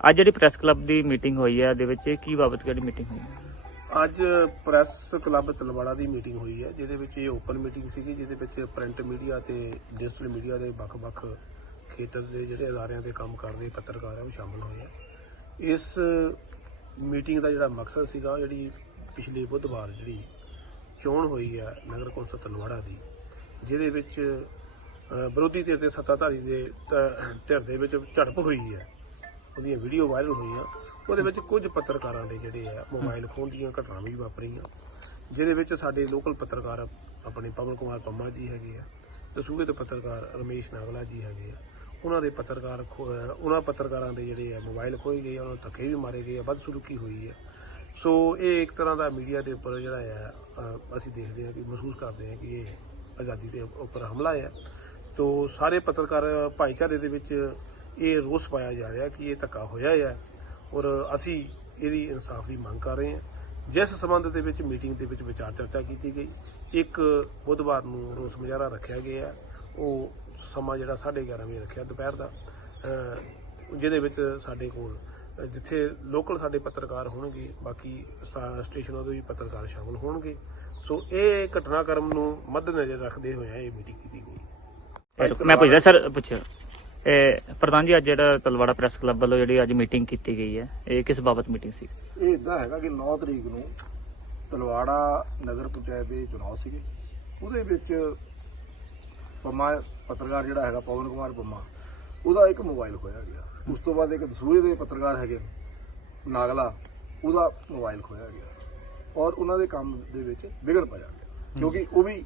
ਅੱਜ ਜਿਹੜੀ press club ਦੀ meeting ਹੋਈ ਹੈ, ਇਹਦੇ ਵਿੱਚ ਕੀ ਬਾਬਤ ਕਿਹੜੀ ਮੀਟਿੰਗ ਹੋਈ ਹੈ? ਅੱਜ ਪ੍ਰੈਸ ਕਲੱਬ ਤਲਵਾੜਾ ਦੀ ਮੀਟਿੰਗ ਹੋਈ ਹੈ, ਜਿਹਦੇ ਵਿੱਚ ਇਹ ਓਪਨ ਮੀਟਿੰਗ ਸੀਗੀ, ਜਿਹਦੇ ਵਿੱਚ ਪ੍ਰਿੰਟ ਮੀਡੀਆ ਤੇ ਡਿਜੀਟਲ ਮੀਡੀਆ ਦੇ ਵੱਖ-ਵੱਖ ਖੇਤਰ ਦੇ ਜਿਹੜੇ ਅਦਾਰਿਆਂ ਦੇ ਕੰਮ ਕਰਦੇ ਪੱਤਰਕਾਰ ਆ, ਉਹ ਸ਼ਾਮਲ ਹੋਏ ਆ ਇਸ ਮੀਟਿੰਗ ਦਾ ਜਿਹੜਾ ਮਕਸਦ ਸੀਗਾ ਜਿਹੜੀ ਪਿਛਲੇ ਬੁੱਧਵਾਰ ਜਿਹੜੀ ਚੋਣ ਹੋਈ ਹੈ ਨਗਰ ਕੌਂਸਲ ਤਲਵਾੜਾ ਦੀ, ਜਿਹਦੇ ਵਿੱਚ ਵਿਰੋਧੀ ਧਿਰ ਦੇ ਸੱਤਾਧਾਰੀ ਦੇ ਧਿਰ ਦੇ ਵਿੱਚ ਝੜਪ ਹੋਈ ਹੈ। ਉਹਦੀਆਂ ਵੀਡੀਓ ਵਾਇਰਲ ਹੋਈਆਂ। ਉਹਦੇ ਵਿੱਚ ਕੁਝ ਪੱਤਰਕਾਰਾਂ ਦੇ ਜਿਹੜੇ ਆ ਮੋਬਾਈਲ ਖੋਹਣ ਦੀਆਂ ਘਟਨਾਵਾਂ ਵੀ ਵਾਪਰੀਆਂ। ਜਿਹਦੇ ਵਿੱਚ ਸਾਡੇ ਲੋਕਲ ਪੱਤਰਕਾਰ ਆਪਣੇ ਪਵਨ ਕੁਮਾਰ ਪੰਮਾ ਜੀ ਹੈਗੇ ਆ ਤੇ ਸੂਬੇ ਦੇ ਪੱਤਰਕਾਰ ਰਮੇਸ਼ ਨਾਗਲਾ ਜੀ ਹੈਗੇ ਆ। ਉਹਨਾਂ ਦੇ ਪੱਤਰਕਾਰ ਖੋ- ਉਹਨਾਂ ਪੱਤਰਕਾਰਾਂ ਦੇ ਜਿਹੜੇ ਆ ਮੋਬਾਈਲ ਖੋਏ ਗਏ ਆ, ਉਹਨਾਂ ਨੂੰ ਧੱਕੇ ਵੀ ਮਾਰੇ ਗਏ ਆ ਬਦਸਲੂਕੀ ਹੋਈ ਹੈ ਸੋ ਇਹ ਇੱਕ ਤਰ੍ਹਾਂ ਦਾ ਮੀਡੀਆ ਦੇ ਉੱਪਰ ਜਿਹੜਾ ਆ ਅਸੀਂ ਦੇਖਦੇ ਹਾਂ ਕਿ ਮਹਿਸੂਸ ਕਰਦੇ ਹਾਂ ਕਿ ਇਹ ਆਜ਼ਾਦੀ ਦੇ ਉੱਪਰ ਹਮਲਾ ਹੈ ਤੋ ਸਾਰੇ ਪੱਤਰਕਾਰ ਭਾਈਚਾਰੇ ਦੇ ਵਿੱਚ ਇਹ ਰੋਸ ਪਾਇਆ ਜਾ ਰਿਹਾ ਕਿ ਇਹ ਧੱਕਾ ਹੋਇਆ ਹੈ ਔਰ ਅਸੀਂ ਇਹਦੀ ਇਨਸਾਫ ਦੀ ਮੰਗ ਕਰ ਰਹੇ ਹਾਂ। ਜਿਸ ਸਬੰਧ ਦੇ ਵਿੱਚ ਮੀਟਿੰਗ ਦੇ ਵਿੱਚ ਵਿਚਾਰ ਚਰਚਾ ਕੀਤੀ ਗਈ, ਇੱਕ ਬੁੱਧਵਾਰ ਨੂੰ ਰੋਸ ਮੁਜ਼ਾਹਰਾ ਰੱਖਿਆ ਗਿਆ। ਉਹ ਸਮਾਂ ਜਿਹੜਾ 11:30 ਵਜੇ ਰੱਖਿਆ ਦੁਪਹਿਰ ਦਾ। ਜਿਹਦੇ ਵਿੱਚ ਸਾਡੇ ਕੋਲ, ਜਿੱਥੇ ਲੋਕਲ ਸਾਡੇ ਪੱਤਰਕਾਰ ਹੋਣਗੇ, ਬਾਕੀ ਸਟੇਸ਼ਨਾਂ ਤੋਂ ਵੀ ਪੱਤਰਕਾਰ ਸ਼ਾਮਲ ਹੋਣਗੇ। ਸੋ ਇਹ ਘਟਨਾਕ੍ਰਮ ਨੂੰ ਮੱਦੇਨਜ਼ਰ ਰੱਖਦੇ ਹੋਏ ਇਹ ਮੀਟਿੰਗ ਕੀਤੀ ਗਈ। ਮੈਂ ਪੁੱਛਦਾ ਸਰ ਪੁੱਛਿਆ ਇਹ ਪ੍ਰਧਾਨ ਜੀ ਅੱਜ ਜਿਹੜਾ ਤਲਵਾੜਾ ਪ੍ਰੈਸ ਕਲੱਬ ਵੱਲੋਂ ਜਿਹੜੀ ਅੱਜ ਮੀਟਿੰਗ ਕੀਤੀ ਗਈ ਹੈ ਇਹ ਕਿਸ ਬਾਬਤ ਮੀਟਿੰਗ ਸੀ? ਇਹ ਇਦਾਂ ਹੈਗਾ ਕਿ 9 ਤਰੀਕ ਨੂੰ ਤਲਵਾੜਾ ਨਗਰ ਪੰਚਾਇਤ ਦੇ ਚੁਣਾਵ ਸੀਗੇ। ਉਹਦੇ ਵਿੱਚ ਪੰਮਾ ਪੱਤਰਕਾਰ ਜਿਹੜਾ ਹੈਗਾ ਪਵਨ ਕੁਮਾਰ ਪੰਮਾ ਉਹਦਾ ਇੱਕ ਮੋਬਾਈਲ ਖੋਇਆ ਗਿਆ। ਉਸ ਤੋਂ ਬਾਅਦ ਇੱਕ ਦਸੂਏ ਦੇ ਪੱਤਰਕਾਰ ਹੈਗੇ ਨਾਗਲਾ ਉਹਦਾ ਮੋਬਾਈਲ ਖੋਇਆ ਗਿਆ। ਔਰ ਉਹਨਾਂ ਦੇ ਕੰਮ ਦੇ ਵਿੱਚ ਵਿਘਨ ਪਿਆ ਗਿਆ। ਕਿਉਂਕਿ ਉਹ ਵੀ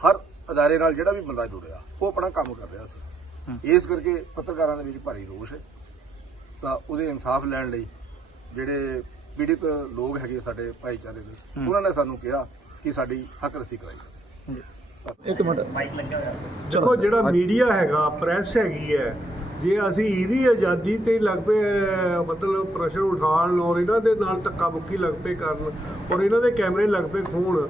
ਹਰ ਅਦਾਰੇ ਨਾਲ ਜਿਹੜਾ ਵੀ ਬੰਦਾ ਜੁੜਿਆ ਉਹ ਆਪਣਾ ਕੰਮ ਕਰ ਰਿਹਾ। ਸੀ। ਇਸ ਕਰਕੇ ਪੱਤਰਕਾਰਾਂ ਦੇ ਵਿੱਚ ਭਾਰੀ ਰੋਸ਼ ਹੈ। ਤਾਂ ਉਹਦੇ ਇਨਸਾਫ ਲੈਣ ਲਈ ਜਿਹੜੇ ਪੀੜਿਤ ਲੋਕ ਹੈਗੇ ਸਾਡੇ ਭਾਈਚਾਰੇ ਦੇ। ਉਹਨਾਂ ਨੇ ਸਾਨੂੰ ਕਿਹਾ ਕਿ ਸਾਡੀ ਹੱਕ ਰਸੀ ਕਰਾਈ। ਜੀ। ਇੱਕ ਮਿੰਟ। ਮਾਈਕ ਲੱਗਿਆ ਹੋਇਆ। ਦੇਖੋ ਜਿਹੜਾ ਮੀਡੀਆ ਹੈਗਾ ਪ੍ਰੈਸ ਹੈਗੀ ਹੈ ਜੇ ਅਸੀਂ ਇਹਦੀ ਆਜ਼ਾਦੀ ਤੇ ਲੱਗ ਪਏ ਮਤਲਬ ਪ੍ਰਸ਼ਨ ਉਠਾਉਣ ਔਰ ਇਹਨਾਂ ਦੇ ਨਾਲ ਧੱਕਾ ਮੁੱਕੀ ਲੱਗ ਪਏ ਕਰਨ ਔਰ ਇਹਨਾਂ ਦੇ ਕੈਮਰੇ ਲੱਗ ਪਏ ਖੋਣ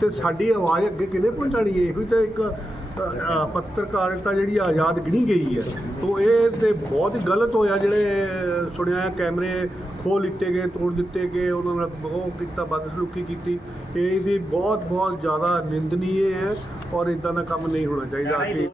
ਤੇ ਸਾਡੀ ਆਵਾਜ਼ ਅੱਗੇ ਕਿਹਨੇ ਪਹੁੰਚਾਣੀ ਹੈ ਇਹੋ ਹੀ ਤਾਂ ਇੱਕ ਅਹ, ਅਹ, ਜਿਹੜੀ ਆਜ਼ਾਦ ਗਿਣੀ ਗਈ ਹੈ ਤੋਂ ਇਹ ਤੇ ਬਹੁਤ ਹੀ ਗਲਤ ਹੋਇਆ ਜਿਹੜੇ ਸੁਣਿਆ ਕੈਮਰੇ ਖੋਹ ਲਿੱਤੇ ਗਏ ਤੋੜ ਦਿੱਤੇ ਗਏ ਉਹਨਾਂ ਨਾਲ ਉਹ ਕੀਤਾ ਬਦਸਲੂਕੀ ਕੀਤੀ। ਇਹ ਇਹਦੀ ਬਹੁਤ ਬਹੁਤ ਜ਼ਿਆਦਾ ਨਿੰਦਨੀਏ ਹੈ ਔਰ ਇਦਾਂ ਦਾ ਕੰਮ ਨਹੀਂ ਹੋਣਾ ਚਾਹੀਦਾ। ਅਸੀਂ